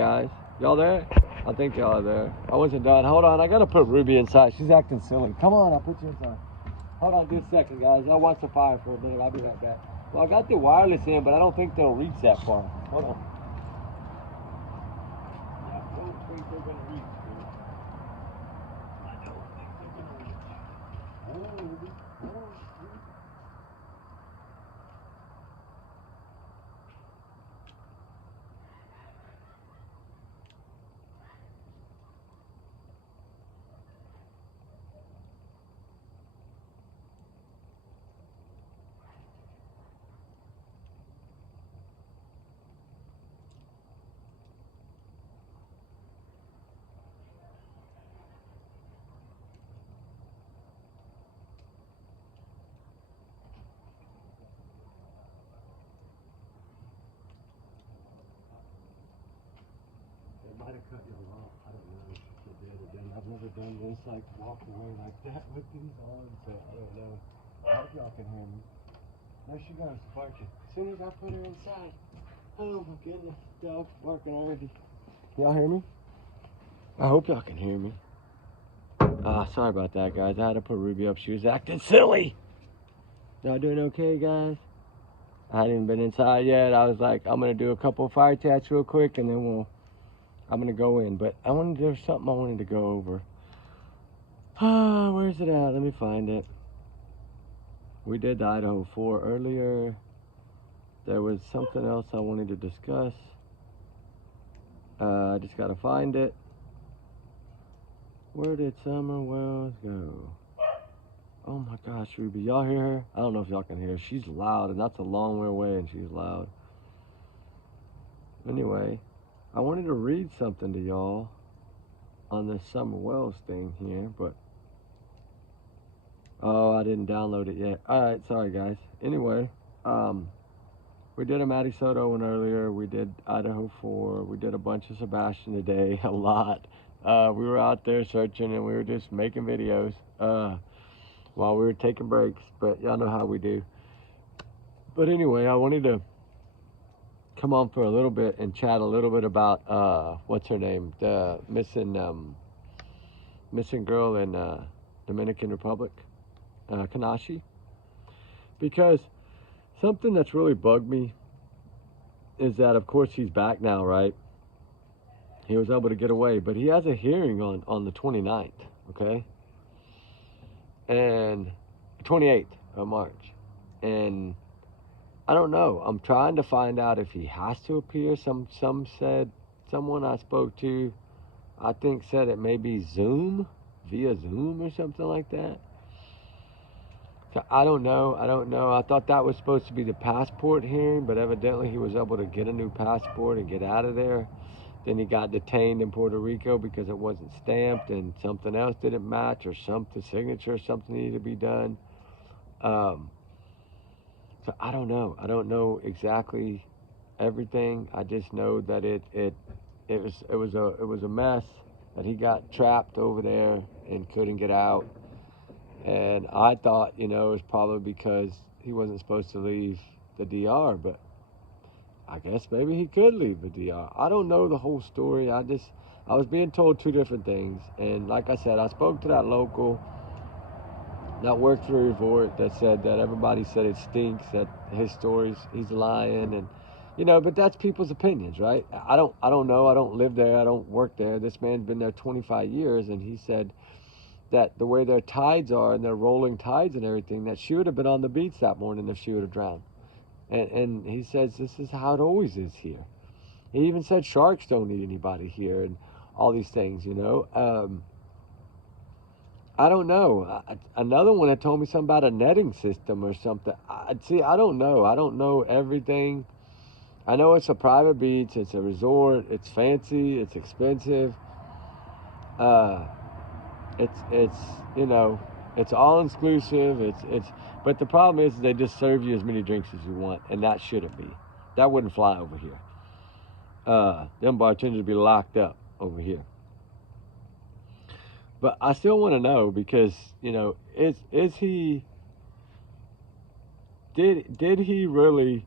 Guys, y'all there? I think y'all are there. I wasn't done. Hold on, I gotta put Ruby inside. She's acting silly. Come on, I'll put you inside. Hold on just a second, guys. I'll watch the fire for a minute. I'll be right back. Well, I got the wireless in, but I don't think they'll reach that far. Hold on. I don't think they're gonna reach, dude. I don't think they're gonna reach. Hold on, Ruby. Hold on. It might have cut you off. I don't know. It did. It didn't. I've never done this, like walk away like that with these on, so I don't know. I hope y'all can hear me. There she goes, barking. As soon as I put her inside. Oh my goodness, dog's barking already. Y'all hear me? I hope y'all can hear me. Sorry about that, guys. I had to put Ruby up. She was acting silly. Y'all doing okay, guys? I hadn't even been inside yet. I was like, I'm gonna do a couple of fire chats real quick, and then I'm gonna go in. But there's something I wanted to go over. Where's it at? Let me find it. We did the Idaho 4 earlier. There was something else I wanted to discuss. I just gotta find it. Where did Summer Wells go? Oh my gosh, Ruby, y'all hear her? I don't know if y'all can hear her. She's loud, and that's a long way away, and she's loud. Anyway, I wanted to read something to y'all on this Summer Wells thing here, but oh, I didn't download it yet. All right, sorry guys. Anyway, we did a Matty Soto one earlier. We did Idaho 4. We did a bunch of Sebastian today, a lot. We were out there searching, and we were just making videos while we were taking breaks, but y'all know how we do. But anyway, I wanted to come on for a little bit and chat a little bit about what's her name, the missing girl in Dominican Republic, Konanki, because something that's really bugged me is that, of course, he's back now, right? He was able to get away, but he has a hearing on the 29th, okay? And 28th of March. And I don't know. I'm trying to find out if he has to appear. Some said, someone I spoke to, I think said it may be via Zoom or something like that. So I don't know. I thought that was supposed to be the passport hearing, but evidently he was able to get a new passport and get out of there. Then he got detained in Puerto Rico because it wasn't stamped and something else didn't match, or the signature or something needed to be done. So I don't know. I don't know exactly everything. I just know that it was a mess, that he got trapped over there and couldn't get out. And I thought, it was probably because he wasn't supposed to leave the DR, but I guess maybe he could leave the DR. I don't know the whole story. I was being told two different things. And like I said, I spoke to that local that worked for a resort that said that everybody said it stinks, that his stories, he's lying, and but that's people's opinions, right? I don't know. I don't live there. I don't work there. This man's been there 25 years, and he said that the way their tides are and their rolling tides and everything, that she would have been on the beach that morning if she would have drowned. And he says this is how it always is here. He even said sharks don't need anybody here and all these things, I don't know. Another one had told me something about a netting system or something. I don't know. I don't know everything. I know it's a private beach. It's a resort. It's fancy. It's expensive. It's it's all inclusive. But the problem is they just serve you as many drinks as you want, and that shouldn't be. That wouldn't fly over here. Them bartenders would be locked up over here. But I still want to know, because is he? Did he really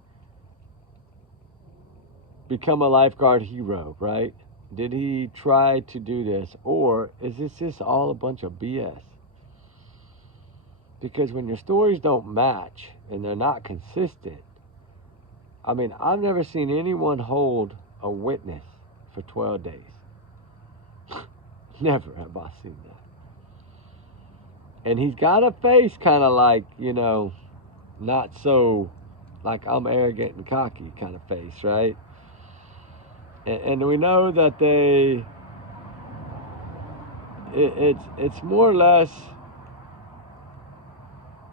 become a lifeguard hero, right? Did he try to do this? Or is this just all a bunch of BS? Because when your stories don't match and they're not consistent, I mean, I've never seen anyone hold a witness for 12 days. Never have I seen that. And he's got a face kind of like, not so like I'm arrogant and cocky kind of face, right? And we know that it's more or less,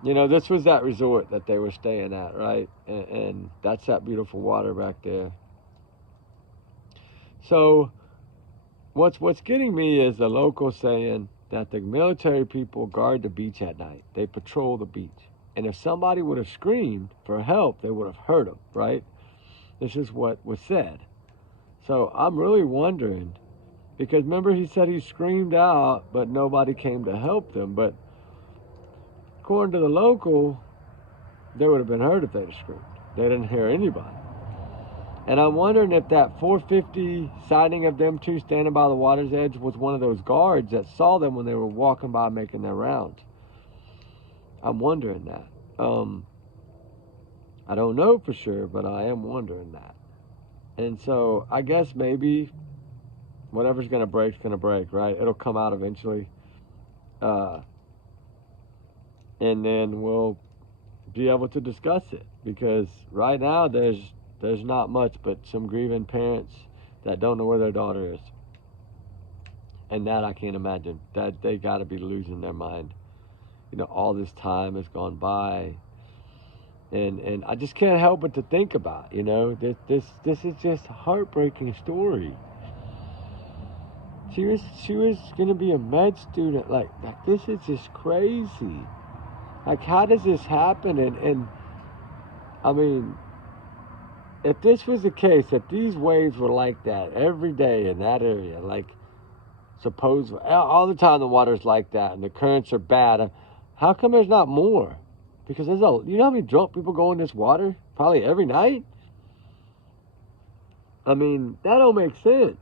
this was that resort that they were staying at, right? And that's that beautiful water back there. So what's getting me is the local saying that the military people guard the beach at night. They patrol the beach. And if somebody would have screamed for help, they would have heard them, right? This is what was said. So I'm really wondering, because remember he said he screamed out, but nobody came to help them. But according to the local, they would have been heard if they'd have screamed. They didn't hear anybody. And I'm wondering if that 450 sighting of them two standing by the water's edge was one of those guards that saw them when they were walking by making their rounds. I'm wondering that. I don't know for sure, but I am wondering that. And so I guess maybe whatever's going to break's going to break, right? It'll come out eventually. And then we'll be able to discuss it. Because right now there's not much but some grieving parents that don't know where their daughter is. And that I can't imagine. That they got to be losing their mind. All this time has gone by. And I just can't help but to think about, this is just a heartbreaking story. She was gonna be a med student. Like this is just crazy. Like, how does this happen? And I mean, if this was the case, if these waves were like that every day in that area, like suppose all the time the water's like that and the currents are bad, how come there's not more? Because you know how many drunk people go in this water? Probably every night. I mean, that don't make sense.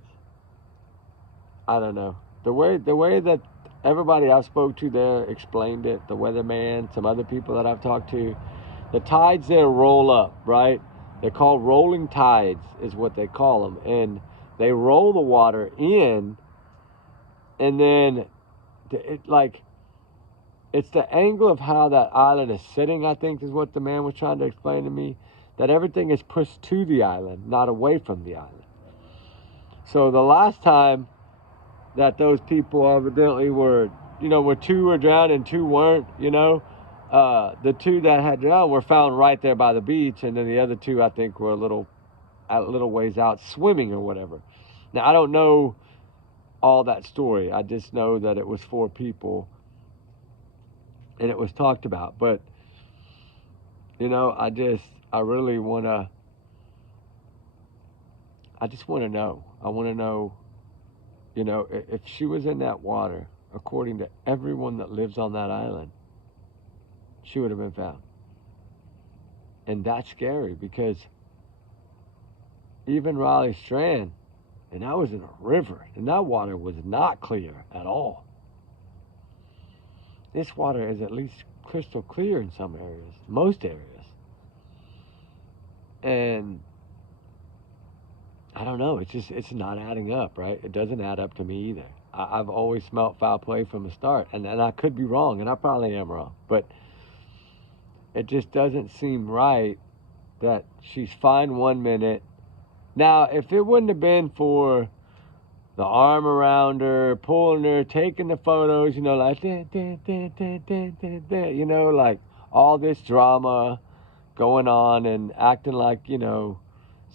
I don't know. The way that everybody I spoke to there explained it, the weatherman, some other people that I've talked to, the tides there roll up, right? They're called rolling tides is what they call them. And they roll the water in, and then it's the angle of how that island is sitting, I think is what the man was trying to explain to me, that everything is pushed to the island, not away from the island. So the last time that those people evidently were, where two were drowned and two weren't, the two that had drowned were found right there by the beach, and then the other two, I think, were a little ways out swimming or whatever. Now, I don't know all that story. I just know that it was 4 people, and it was talked about. But, I really want to, I just want to know. I want to know, if she was in that water, according to everyone that lives on that island, she would have been found. And that's scary because even Raleigh Strand, and I was in a river, and that water was not clear at all. This water is at least crystal clear in some areas, most areas. And I don't know, it's not adding up, right? It doesn't add up to me either. I've always smelt foul play from the start, and I could be wrong, and I probably am wrong, but it just doesn't seem right that she's fine 1 minute. Now, if it wouldn't have been for the arm around her, pulling her, taking the photos, like, like all this drama going on and acting like,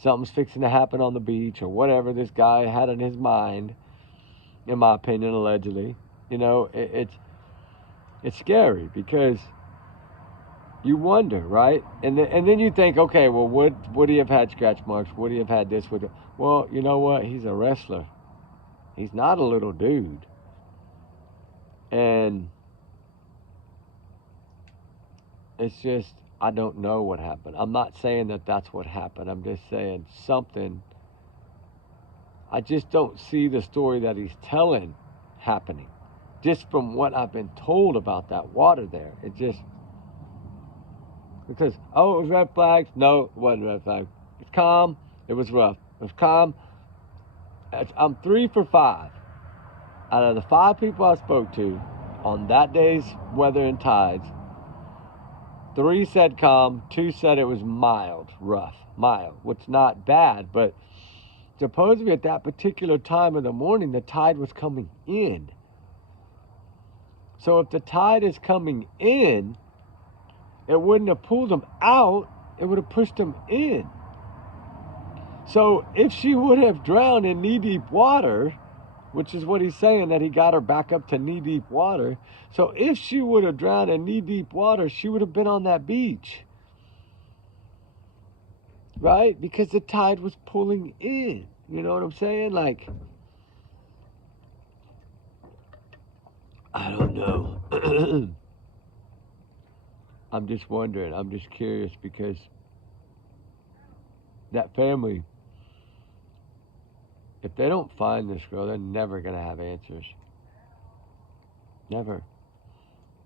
something's fixing to happen on the beach or whatever this guy had in his mind, in my opinion, allegedly, it's scary because you wonder, right? And then you think, okay, well, would he have had scratch marks? Would he have had this? Well, you know what? He's a wrestler. He's not a little dude. And it's just, I don't know what happened. I'm not saying that that's what happened. I'm just saying something. I just don't see the story that he's telling happening. Just from what I've been told about that water there. It just, because, oh, it was red flags. No, it wasn't red flags. It's calm. It was rough. It was calm. I'm 3 for 5. Out of the 5 people I spoke to on that day's weather and tides, 3 said calm, 2 said it was mild, rough, mild, which is not bad, but supposedly at that particular time of the morning, the tide was coming in. So if the tide is coming in, it wouldn't have pulled them out, it would have pushed them in. So if she would have drowned in knee-deep water, which is what he's saying, that he got her back up to knee-deep water. So if she would have drowned in knee-deep water, she would have been on that beach. Right? Because the tide was pulling in. You know what I'm saying? Like, I don't know. I'm just wondering. I'm just curious because that family, if they don't find this girl, they're never going to have answers. Never.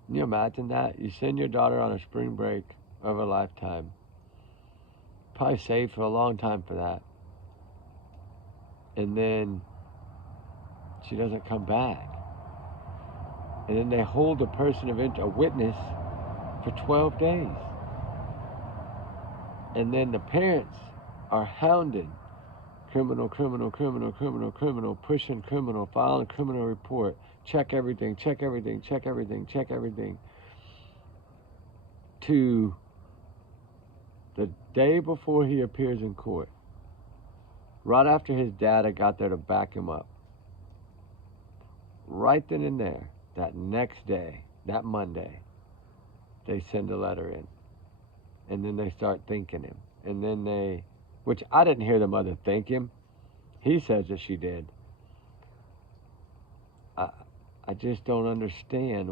Can you imagine that? You send your daughter on a spring break of a lifetime. Probably saved for a long time for that. And then she doesn't come back. And then they hold a person of a witness for 12 days. And then the parents are hounding criminal, pushing criminal, filing a criminal report, check everything, to the day before he appears in court, right after his dad had got there to back him up. Right then and there, that next day, that Monday, they send a letter in. And then they start thanking him. And then they, which I didn't hear the mother thank him. He says that she did. I just don't understand.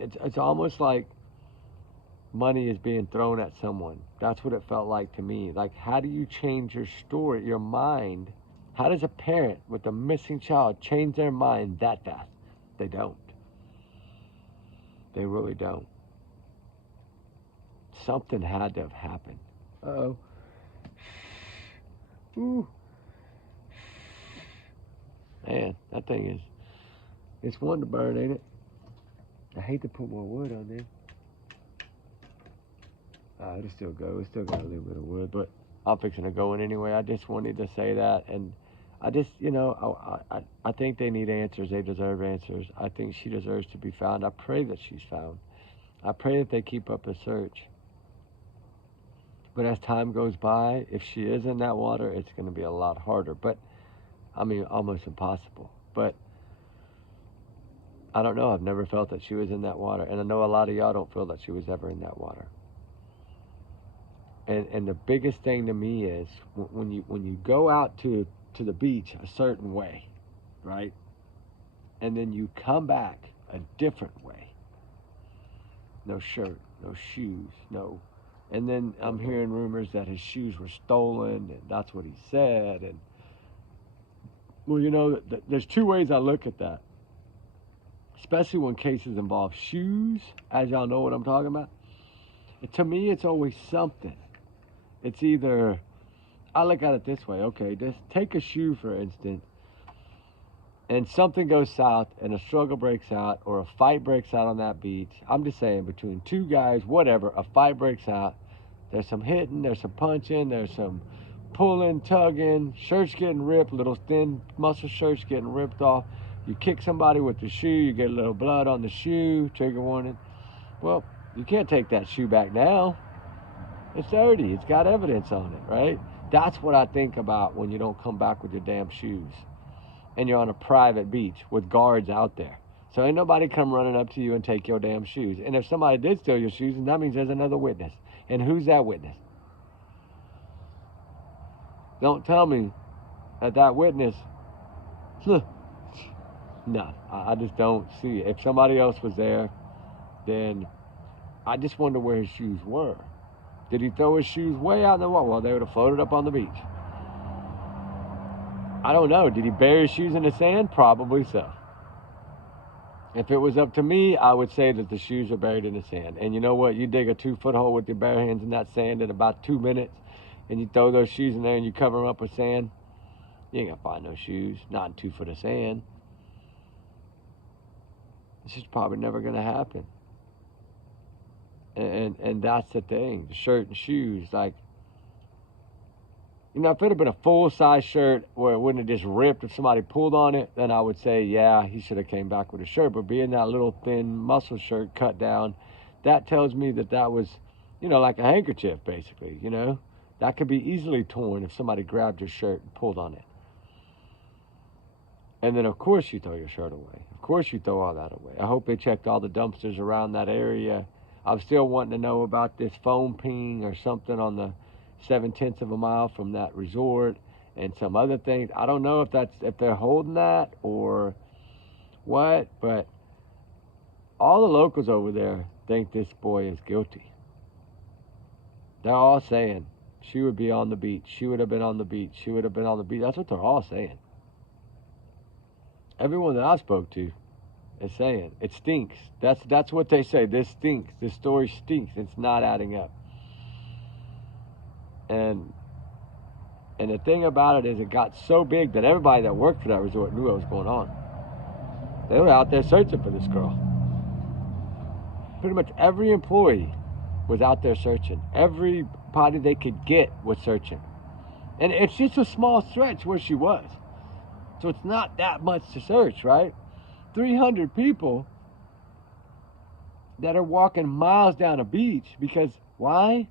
It's almost like money is being thrown at someone. That's what it felt like to me. Like, how do you change your story, your mind? How does a parent with a missing child change their mind that fast? They don't. They really don't. Something had to have happened. Uh-oh. Ooh. Man, that thing is, it's one to burn, ain't it? I hate to put more wood on there. It'll still go. It's still got a little bit of wood, but I'm fixing to go in anyway. I just wanted to say that, and I just, I think they need answers. They deserve answers. I think she deserves to be found. I pray that she's found. I pray that they keep up the search. But as time goes by, if she is in that water, it's going to be a lot harder. But, I mean, almost impossible. But I don't know. I've never felt that she was in that water. And I know a lot of y'all don't feel that she was ever in that water. And the biggest thing to me is when you go out to the beach a certain way, right? And then you come back a different way. No shirt, no shoes, no. And then I'm hearing rumors that his shoes were stolen, and that's what he said. And well, there's 2 ways I look at that, especially when cases involve shoes, as y'all know what I'm talking about. To me, it's always something. It's either, I look at it this way, okay, just take a shoe, for instance, and something goes south and a struggle breaks out or a fight breaks out on that beach. I'm just saying, between 2 guys, whatever, a fight breaks out. There's some hitting, there's some punching, there's some pulling, tugging, shirts getting ripped, little thin muscle shirts getting ripped off. You kick somebody with the shoe, you get a little blood on the shoe, trigger warning. Well, you can't take that shoe back now. It's dirty. It's got evidence on it, right? That's what I think about when you don't come back with your damn shoes and you're on a private beach with guards out there. So ain't nobody come running up to you and take your damn shoes. And if somebody did steal your shoes, then that means there's another witness. And who's that witness? Don't tell me that witness, no, I just don't see it. If somebody else was there, then I just wonder where his shoes were. Did he throw his shoes way out in the water? Well, they would have floated up on the beach. I don't know. Did he bury his shoes in the sand? Probably so. If it was up to me, I would say that the shoes are buried in the sand. And you know what? You dig a 2-foot hole with your bare hands in that sand in about 2 minutes, and you throw those shoes in there and you cover them up with sand, you ain't gonna find no shoes, not in 2 foot of sand. This is probably never gonna happen. And that's the thing. The shirt and shoes, like, you know, if it had been a full-size shirt where it wouldn't have just ripped if somebody pulled on it, then I would say, yeah, he should have came back with a shirt. But being that little thin muscle shirt cut down, that tells me that that was, you know, like a handkerchief, basically, you know? That could be easily torn if somebody grabbed your shirt and pulled on it. And then, of course, you throw your shirt away. Of course you throw all that away. I hope they checked all the dumpsters around that area. I'm still wanting to know about this phone ping or something on the 0.7 of a mile from that resort and some other things. I don't know if they're holding that or what, but all the locals over there think this boy is guilty. They're all saying she would be on the beach. She would have been on the beach. She would have been on the beach. That's what they're all saying. Everyone that I spoke to is saying it stinks. That's what they say. This stinks. This story stinks. It's not adding up. And the thing about it is it got so big that everybody that worked for that resort knew what was going on. They were out there searching for this girl. Pretty much every employee was out there searching. Everybody they could get was searching. And it's just a small stretch where she was. So it's not that much to search, right? 300 people that are walking miles down a beach because, why?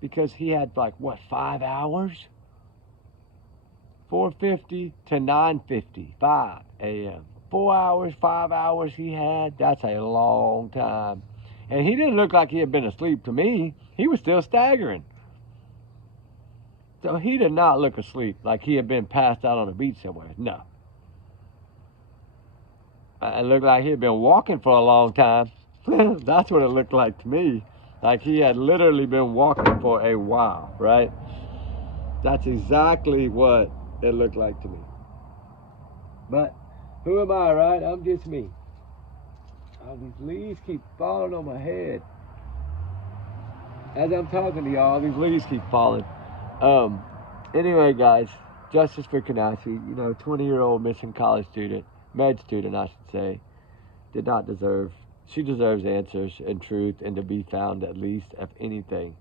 Because he had like, what, 5 hours? 4:50 to 9:50, 5 a.m. 4 hours, 5 hours he had. That's a long time. And he didn't look like he had been asleep to me. He was still staggering. So he did not look asleep like he had been passed out on a beach somewhere. No. It looked like he had been walking for a long time. That's what it looked like to me. Like he had literally been walking for a while, right? That's exactly what it looked like to me. But who am I, right? I'm just me. Oh, these leaves keep falling on my head. As I'm talking to y'all, these leaves keep falling. Anyway, guys, justice for Konanki, you know, 20-year-old missing college student, med student, I should say, did not deserve, she deserves answers and truth and to be found at least, if anything.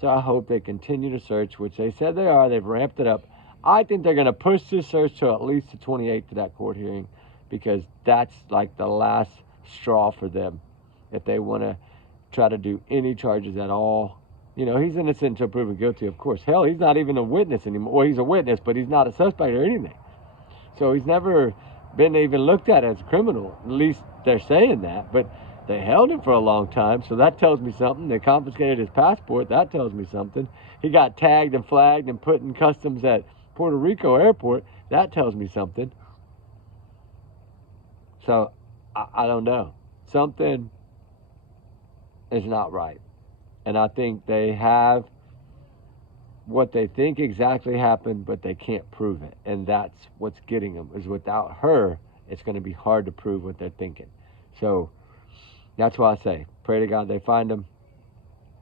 So I hope they continue to search, which they said they are. They've ramped it up. I think they're going to push this search to at least the 28th of that court hearing because that's like the last straw for them if they want to try to do any charges at all. You know, he's innocent until proven guilty, of course. Hell, he's not even a witness anymore. Well, he's a witness, but he's not a suspect or anything. So he's never been even looked at as a criminal. At least they're saying that. But they held him for a long time, so that tells me something. They confiscated his passport. That tells me something. He got tagged and flagged and put in customs at Puerto Rico airport. That tells me something. So, I don't know. Something is not right. And I think they have what they think exactly happened, but they can't prove it. And that's what's getting them, is without her, it's going to be hard to prove what they're thinking. So that's why I say, pray to God they find him.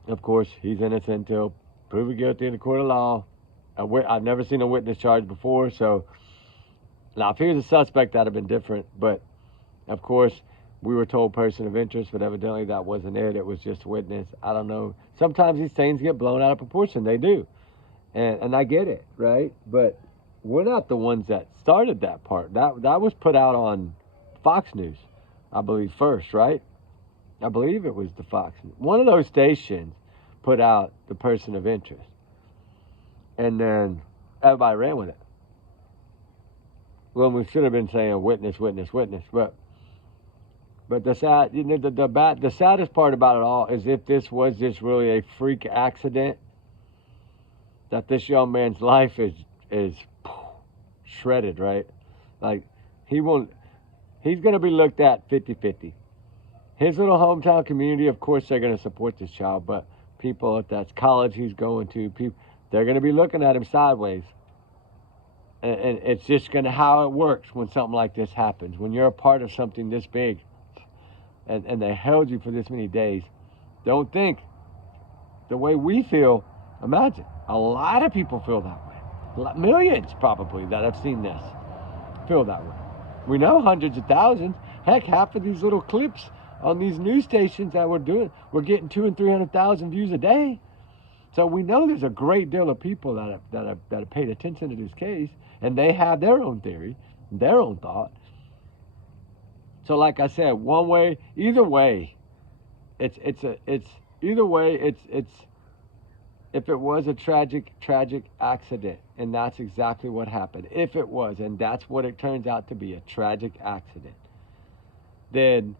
Of course, he's innocent until proven guilty in the court of law. I've never seen a witness charge before, so now if he was a suspect, that'd have been different. But of course, we were told person of interest, but evidently that wasn't it. It was just witness. I don't know. Sometimes these things get blown out of proportion. They do. And I get it, right? But we're not the ones that started that part. That was put out on Fox News, I believe, first, right? I believe it was the Fox News. One of those stations put out the person of interest. And then everybody ran with it. Well, we should have been saying witness, witness, witness. But the saddest part about it all is if this was just really a freak accident, that this young man's life is shredded, right? Like, he's going to be looked at 50-50. His little hometown community, of course, they're going to support this child, but people at that college he's going to, they're going to be looking at him sideways. And it's just gonna how it works when something like this happens. When you're a part of something this big, and they held you for this many days, don't think the way we feel. Imagine a lot of people feel that way. Millions probably that have seen this feel that way. We know hundreds of thousands. Heck, half of these little clips on these news stations that we're doing, we're getting 200,000 and 300,000 views a day. So we know there's a great deal of people that have paid attention to this case, and they have their own theory, their own thought. So like I said, one way, either way, it's either way, it's if it was a tragic accident, and that's exactly what happened. If it was, and that's what it turns out to be, a tragic accident, then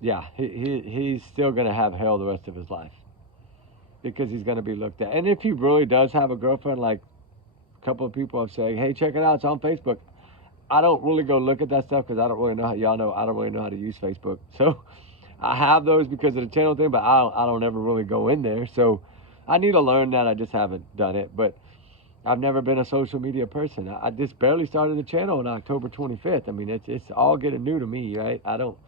yeah, he's still gonna have hell the rest of his life, because he's going to be looked at. And if he really does have a girlfriend, like a couple of people have said, hey, check it out, it's on Facebook. I don't really go look at that stuff because I don't really know how, y'all know, I don't really know how to use Facebook. So I have those because of the channel thing, but I don't ever really go in there. So I need to learn that. I just haven't done it. But I've never been a social media person. I just barely started the channel on October 25th. I mean, it's all getting new to me, right? I don't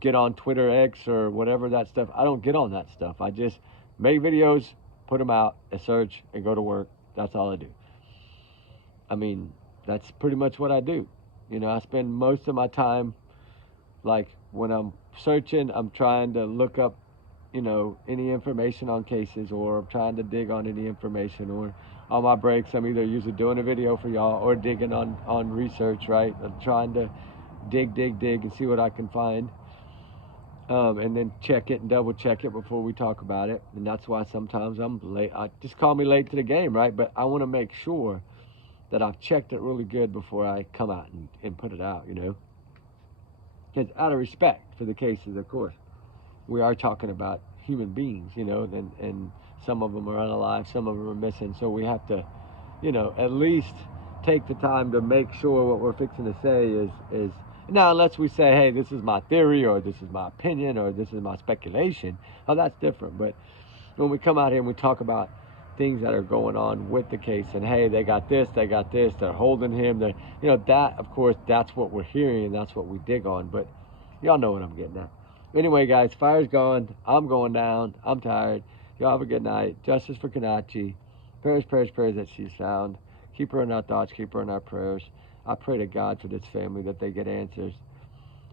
get on Twitter X or whatever that stuff. I don't get on that stuff. I just make videos, put them out, I search, and go to work. That's all I do. I mean, that's pretty much what I do. You know, I spend most of my time, like, when I'm searching, I'm trying to look up, you know, any information on cases, or I'm trying to dig on any information, or on my breaks, I'm either usually doing a video for y'all or digging on research, right? I'm trying to dig and see what I can find. And then check it and double check it before we talk about it. And that's why sometimes I'm late. Just call me late to the game, right? But I want to make sure that I've checked it really good before I come out and put it out, you know? Because out of respect for the cases, of course, we are talking about human beings, you know, and some of them are unalive, some of them are missing. So we have to, you know, at least take the time to make sure what we're fixing to say is now, unless we say, hey, this is my theory, or this is my opinion, or this is my speculation, oh, that's different. But when we come out here and we talk about things that are going on with the case, and hey, they got this, they're holding him, you know, that, of course, that's what we're hearing, and that's what we dig on. But y'all know what I'm getting at. Anyway, guys, fire's gone. I'm going down. I'm tired. Y'all have a good night. Justice for Konanki. Prayers that she's found. Keep her in our thoughts. Keep her in our prayers. I pray to God for this family that they get answers.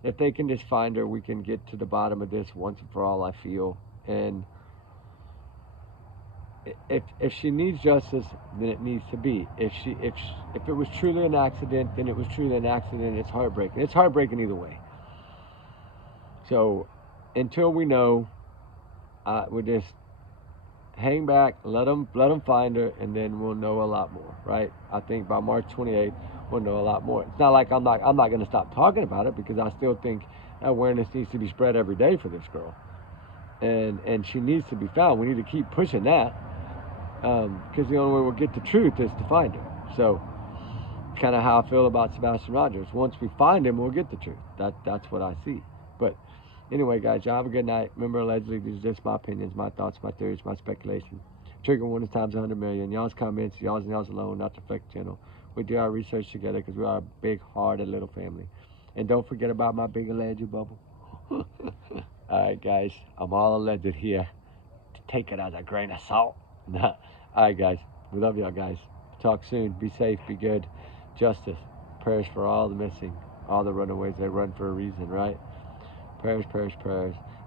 If they can just find her, we can get to the bottom of this once and for all, I feel. And if she needs justice, then it needs to be. If it was truly an accident, then it was truly an accident. It's heartbreaking. It's heartbreaking either way. So until we know, we just hang back, let them find her, and then we'll know a lot more, right? I think by March 28th, we'll know a lot more. It's not like I'm not going to stop talking about it, because I still think awareness needs to be spread every day for this girl, and she needs to be found. We need to keep pushing that, because the only way we'll get the truth is to find her. So kind of how I feel about Sebastian Rogers. Once we find him, we'll get the truth. That's what I see. But anyway, guys, y'all have a good night. Remember, allegedly, these are just my opinions, my thoughts, my theories, my speculation. Trigger warning times 100 million. Y'all's comments, y'all's and y'all's alone, not to affect the channel. We do our research together because we are a big-hearted little family. And don't forget about my big alleged bubble. All right, guys, I'm all alleged here. Take it as a grain of salt. All right, guys, we love y'all, guys. Talk soon. Be safe. Be good. Justice. Prayers for all the missing, all the runaways. They run for a reason, right? Prayers.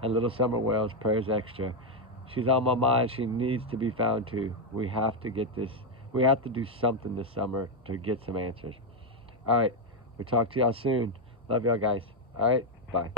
And little Summer Wells, prayers extra. She's on my mind. She needs to be found too. We have to get this. We have to do something this summer to get some answers. All right. We'll talk to y'all soon. Love y'all, guys. All right. Bye.